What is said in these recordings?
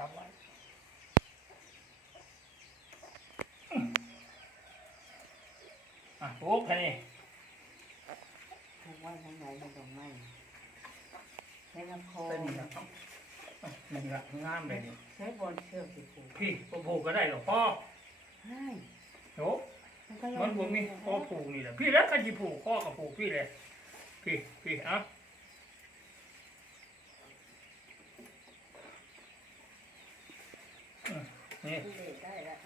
จับไว้อะปุ๊บแค่นี้ทุกวันทั้งไหนมันต้องไม่ใช้น้ำโคเป็นนี่ละครับนี่ละงามเลยนี่ใช้บอลเชือกสิผูกพี่พ่อผูกก็ได้หรอกพ่อให้โยมันผมมีพ่อผูกนี่แหละพี่แล้วก็จีผูกพ่อกับผูกพี่เลยพี่พี่เอะ นี่ได้แล้ว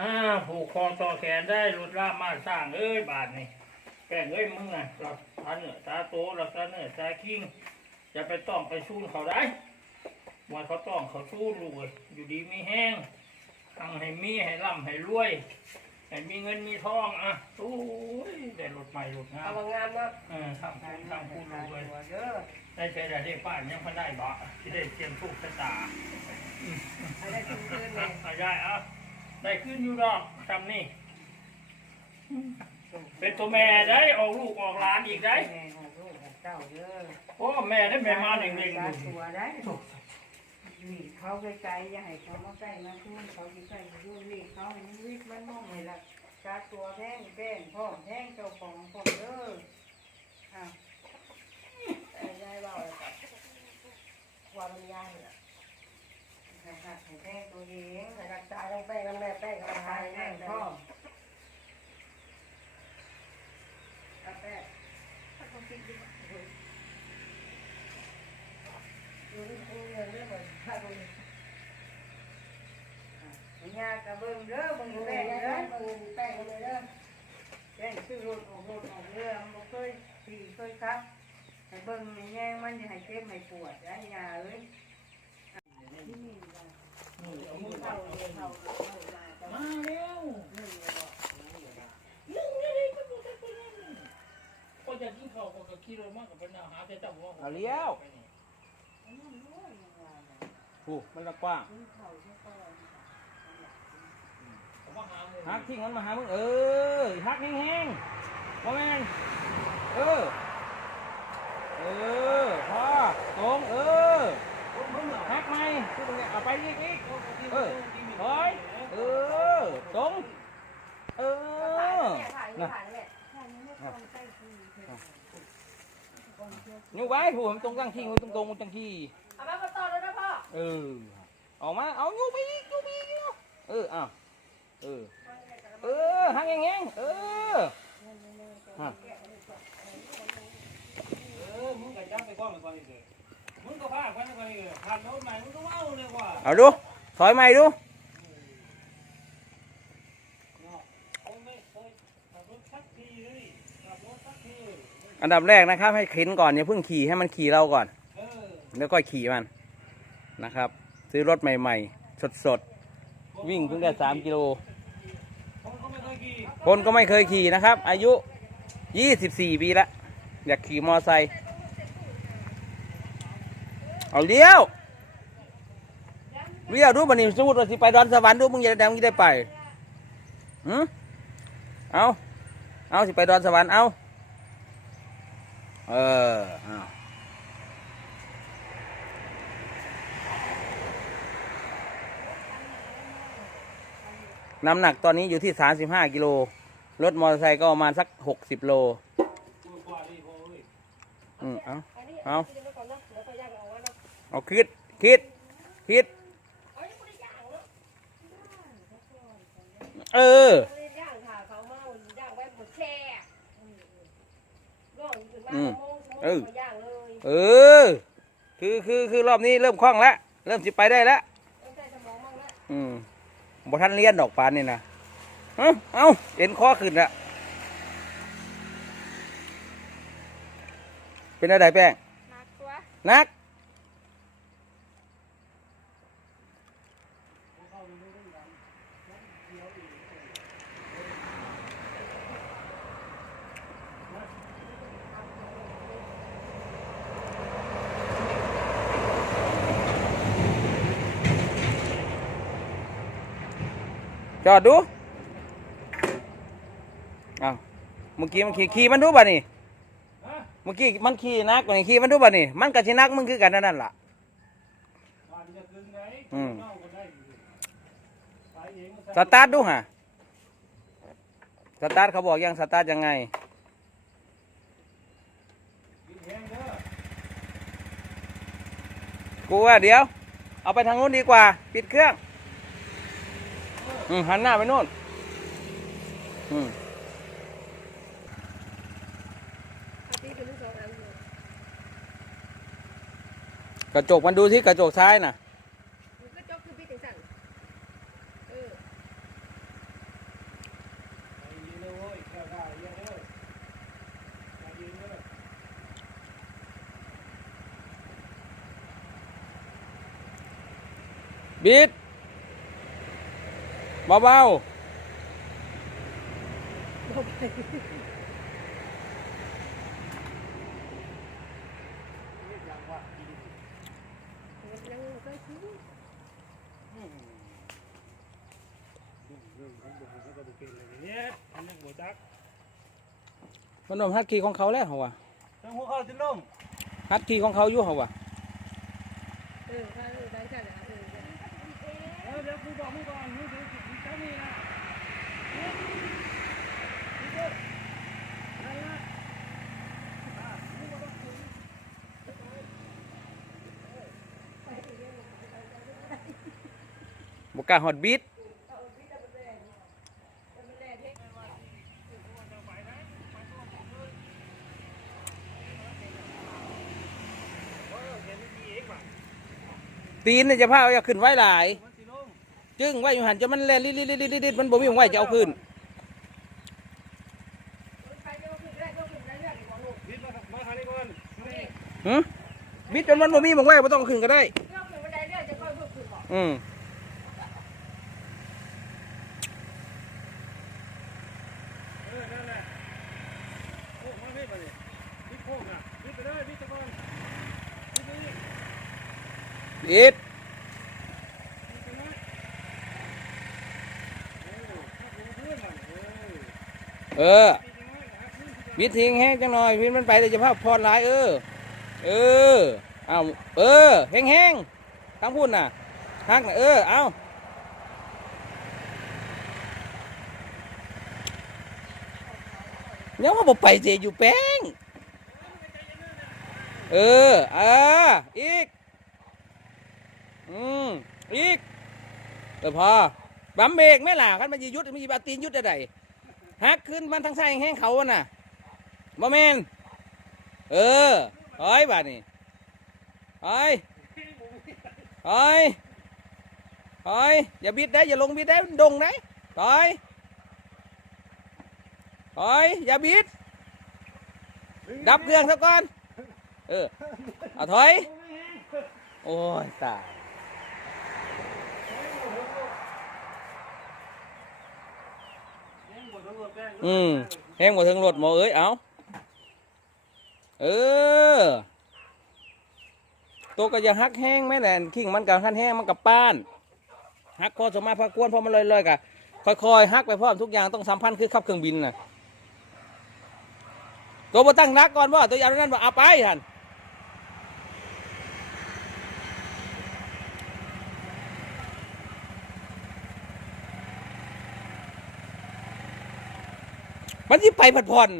อ่าผูกคอต่อแขนได้รุดล่ามมาสร้างเอ้ยบาทนี่แก่งเอ้ยมึงน่ะรับตาเหนือตาโตรับตาเหนือตาคิงจะไปต้องไปสู้เขาได้วันเขาต้องเขาสู้รวยอยู่ดีไม่แห้งทั้งให้มีให้ร่ำให้รวย ให้มีเงินมีทองอะโอ้ยได้รถใหม่รถงาเอามมางามเนาะเออทำทาคุณนทำคุณทานรวยตัวเด้อได้ใช้ได้ได้ป้านยังพันได้บ่ที่ได้เตรียมทุกชะตาอะไรขึ้นขึ้นเลยเอาได้เอาได้ขึ้นอยู่ดอกทำนี่ เป็นตัวแม่ได้ออกลูกออกหลานอีกได้แม่ของลูกของเจ้าเด้อโอ้แม่ได้แม่มาเด็กๆตาดู ตัวได้ นี่เขาไกลๆอย่าให้เขามาใกล้มาทุ่นเขาอยู่ใกล้มาทุ่นนี่เขาให้มันวิกมันมองเลยล่ะตาตัวแท่งแป้งพ่อแท่งเจ้าของพ่อเด้ออะแต่ยายบอกเลยความมันยากเลยให้หัดให้แท่งตัวเองแต่รักษาต้องแป้งต้องแม่แป้งกับตาตายยแม่แม่พ่พ่ออกับแป้งดูนี่กูเงินเรื่องเหมือนถ้าดูนี่ยากระเบิ่งเด้อเบิ่งดูแป้แป้งงเด้อเงินแป้งเลยเด้อแป้งซื้อรถออกรถ ออกเรือมันบ่เคยขี่เคยครับให้เบิ่งแย่งมันอย่าให้เจ็บให้ปวดได้ยาเอ้ยมึงเข้าเรียนเข้าเข้ามาแต่ว่ามาเร็วนึ่งเลยบอกนึ่งนี่ก็ดูแต่ตัวนี้ก็จะกินข้าวก็กินรถมากกับเป็นอาหารแต่ต้องว่าเอาเลี้ยว โอ้มันละกว้างฮักทิ้งมันมาหามึงเออฮักแห้งๆว่าแม่นเออ เออพอตรงเออฮักไหมคือตรงเนี้ยเอาไปอีกอีกเออถอยเออตรงเออถ่ายน่ะถ่ายเนี่ยนิ้วไว้ผูมันตรงตั้งที่มันตรงตรงมันตั้งที่เอามาก็ต่อแล้วนะพ่อ เออ ออกมา เอาอยู่ไปอีกอยู่ไปอีกอยู่เอออ้าวเออ เออหักแงงๆเออฮะเออ มึงก็จับไปก้อนไปก้อนเลยมึงก็พาไปไปเลยพาโน้ตใหม่มึงก็เอาเลยว่าเอาดู ถอยใหม่ดูเขาไม่เคยขับรถสักทีเลยขับรถสักทีอันดับแรกนะครับ ให้เข็นก่อนอย่าเพิ่งขี่ให้มันขี่เราก่อนเออแล้วก็ขี่มัน นะครับ ซื้อรถใหม่ ๆ สดๆ วิ่งเพิ่งได้สามกิโล คนก็ไม่เคยขี่นะครับ อายุ24ปีละ อยากขี่มอไซค์เอาเลี้ยวเลี้ยวดูบันนี้สมมติว่าสิไปดอนสวรรค์ดูมึงจะได้มึงจะได้ไปหืมเอาเอาสิไปดอนสวรรค์เอาเออเอา น้ำหนักตอนนี้อยู่ที่ 35 กิโล รถมอเตอร์ไซค์ก็ประมาณสัก 60 โล อืมเอาเอาเอาคิด คิด คิด เออ อืออ เออ คือ คือ คือ รอบนี้เริ่มคล่องแล้ว เริ่มสิไปได้แล้ว อืม บ่ทันเลี้ยนดอกปานนี่นะเอ้าเอ้าเอ็นคอขึ้นละเป็นอะไรแป้งนักตัวนัก จอดดูเอาเมื่อกี้มันขี่ขี่มันดูบ่ะนี่เมื่อกี้มันขี่นักกว่านี่ขี่มันดูบ่ะนี่มันกับชินักมึงคือกันนั่นนั่นล่ะอืมสตาร์ทดูฮะสตาร์ทเขาบอกยังสตาร์ทยังไงกูว่าเดี๋ยว เอาไปทางนู้นดีกว่า ปิดเครื่อง หันหน้าไปโน่นกระจกมันดูที่กระจกซ้ายน่ะบิด เบาบอกไปมันยังก็คิดเนี่ยอันนี้บ่จักๆมันนมฮัดคีย์ของเขาแล้วเหรอวะทั้งหัวเข้าที่ลมฮัดคีย์ของเขาอยู่เหรอวะเออถ้าเออได้จังอะเออเออเดี๋ยวกูบอกมึงก่อนมึง บ่ต้องคุยบกาฮอดบิดตีนเนี่ยจะพาเอาอย่าขึ้นไว้หลาย จึงไหวอยู่หันจะมันแล่นลิดลิดลิลิลิมันบ่มีของไหวจะเอาขึ้นหืมบิดจนมันบ่มีของไหวไม่ต้องขึ้นก็ได้อืมบิด เออเออบิดทิ้งแห้งจังหน่อยบิดมันไปแต่จะพาพรหลายเออ เออเอาเออแห้งแห้งทั้งพูดน่ะฮักน่ะเออเอาเนี่ยว่าบอกไปเจอยู่แป้ง เอออ่าอีก อืมอีกเออพอบัมเบรกไหม่ล่ะคันมันยุดมันจะบาตีนยุดอะไฮักขึ้นมันทั้งใส่แห้งเขาอะน่ะบ่แมนเออเฮ้ยบาดนี่เฮ้ยเฮ้ยเฮ้ยอย่าบิดได้อย่าลงบิดได้ดงได้เฮ้ยเฮ้ยอย่าบิด ดับเครื่องซะก่อน เออ เอาถอย โอ้ยตาย อืมแห้งกว่าถึงรถหมอเอ้ยเอาเออตัวก็จะหักแห้งไหมแหละขิงมันกับขั้นแห้งมันกับป้านหักพอสมมาพากวนพอมันลอยๆกะค่อยๆหักไปพร้อมทุกอย่างต้องสัมพันธ์คือขับเครื่องบินน่ะตัวบ่ตั้งนักก่อนว่าตัวยาวนั้นบ่เอาไปท่าน มันที่ไปผัดผ่อน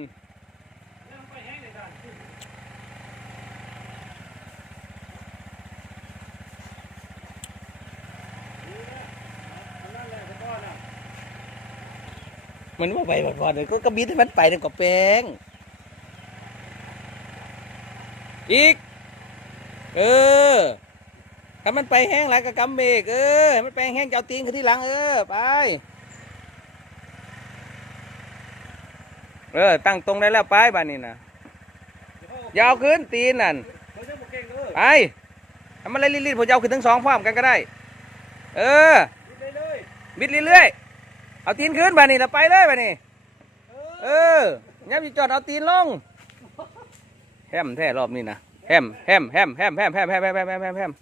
มันว่าไปผัดผ่อนเลยก็กระบิดให้มันไปนั่นก็แป้งอีก เออถ้ามันไปแห้งหลายก็กำเบกเออมันไปแห้งเจ้าตีนขึ้นที่หลังเออ ไป เออ ตั้งตรงได้แล้วไปบ้านนี้นะอยาวขึ้นตีนนั่นเขาจะบอกเก่งเด้อไปทำมันเลยรีดๆผมจะเอาขึ้นทั้งสองพร้อมกันก็ได้ เออบิดเลยเลยบิดเรื่อยๆเอาตีนขึ้นบ้านนี้แล้วไปเลยบ้านนี้เออยับจอดเอาตีนลงแฮมแท้รอบนี้นะแฮมแฮมแฮมแฮมแฮมแฮมแฮมแฮมแฮมแฮมแฮมแฮม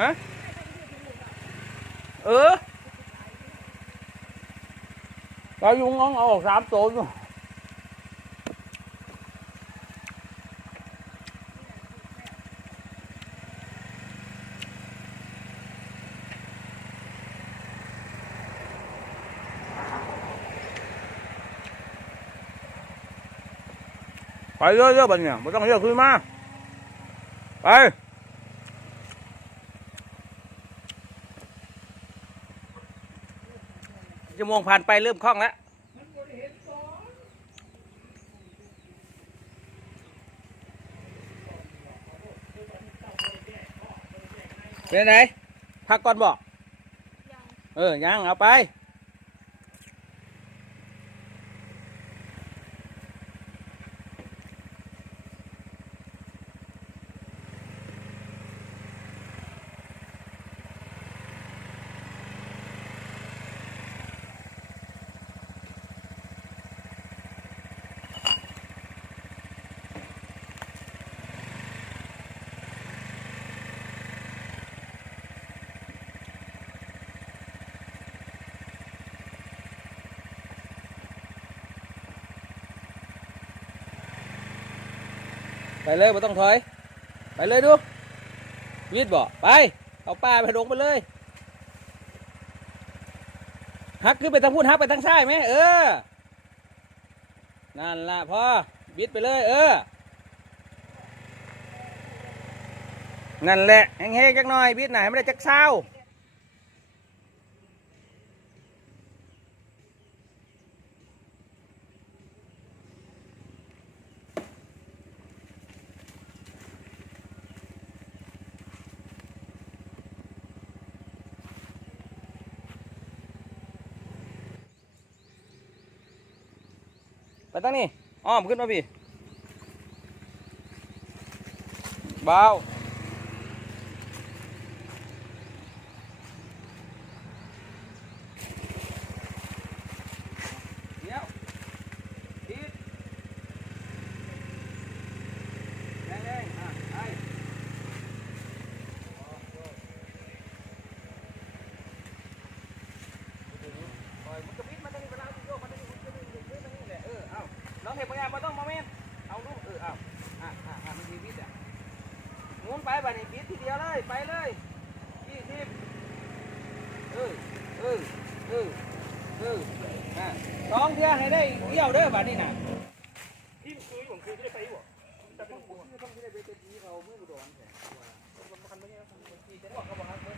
hả? Ừ. Tao dùng ngón ngón sáp tốn rồi phải rồi rồi bạn nhỉ một trong giờ khui ma. Đây. โมงผ่านไปเริ่มคล่องแล้วเป็นไหนพักก่อนบอก เออยังเอาไป ไปเลยไม่ต้องถอย ไปเลยดูวิทย์บอกไป เอาป้าไปลงไปเลยฮักขึ้นไปทางพูดฮักไปทางซ้ายไหมเออ นั่นละพ่อวิดไปเลย เออ นั่นแหละแห้งๆจักหน่อยวิดหน่อยไม่ได้จักเศร้า Batang ni. Ah, oh, mungkin babi. Bau. ทพพญามาต้องมาเม่นเอาลูกเออเอาอะอะมันมีวิทอะหมุนไปบันี้ปีดทีเดียวเลยไปเลยยี่สิบเออเออเออเอออะสองเดืาให้ได้เดียวเด้อบันี้น่ะที่มือของคือที่ได้ไปว่บ่แต่เป็นผมที่ได้ไปเป็นที่เขาเมื่ออุดรแต่ว่ามันไม่ใช่ที่จะบอกเขาบอกครั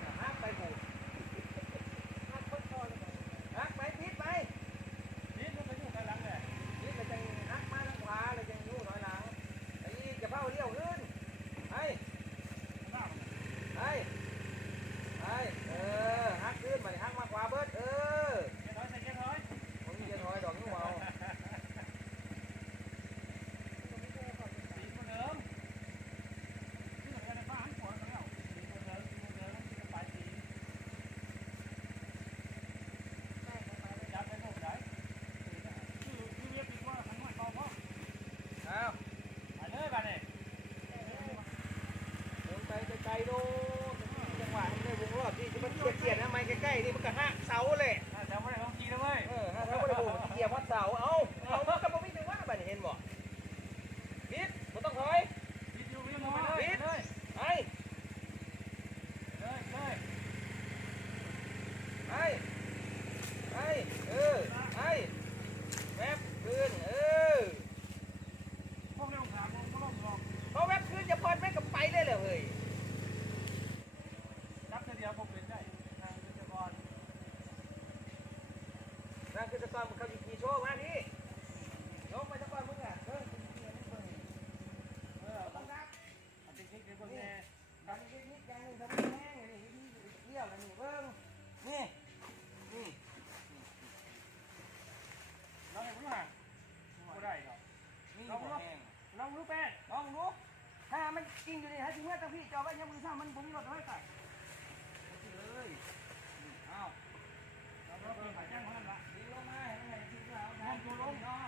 ลงนะ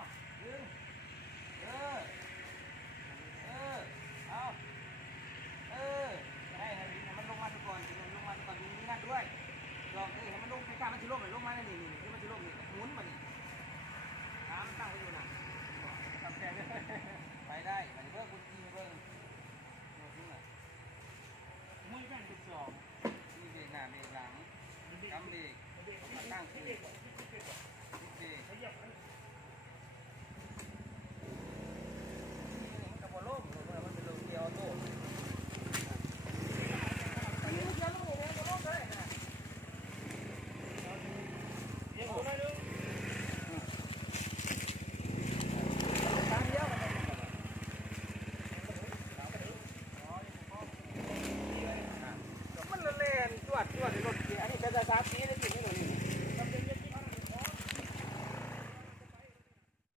ดึง